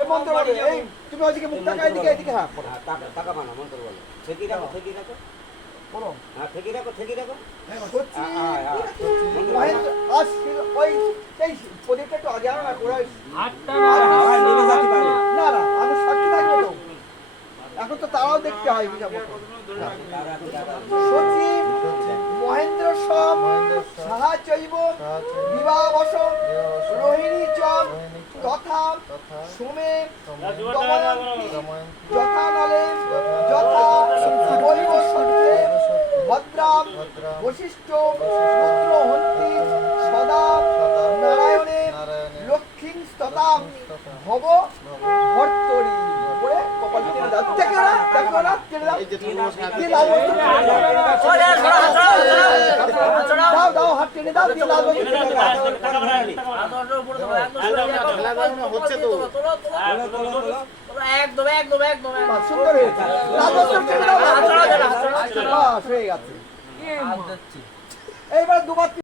এই মন্ত্র বলো, এই তুমি ওইদিকে মুখ তাকা, এদিকে এদিকে, হ্যাঁ টাকা বানা মন্ত্র বলো। ঠেকি রাখো বলো। হ্যাঁ ঠেকি রাখো সত্যি মহেন্দ্র আজ ওই এই প্রদীপটা একটু আগে আনো না, ওরা না না আমি সাক্ষী থাকবো তো, এখন তো তারাও দেখতে হয় বুঝাবো। সচিব মহেন্দ্র সম সাহায্যৈব বিবাহ বস রোহিণী চম তথা সোমে দময়ন্তী যথা নলে যথা বৈব সত্ত্বে ভদ্রাম বশিষ্ঠ পুত্র হন্তি সদা নারায়ণে লক্ষ্মীং স্ততাম ভব ভর্তরি বলে কপাল টেনে দাও। দেখো না টেনে দাও, দাও দাও হাত টেনে দাও, দিয়ে লাল হচ্ছে তো একদম সুন্দর হয়েছে, লাল হয়ে গেছে। এইবার দুবার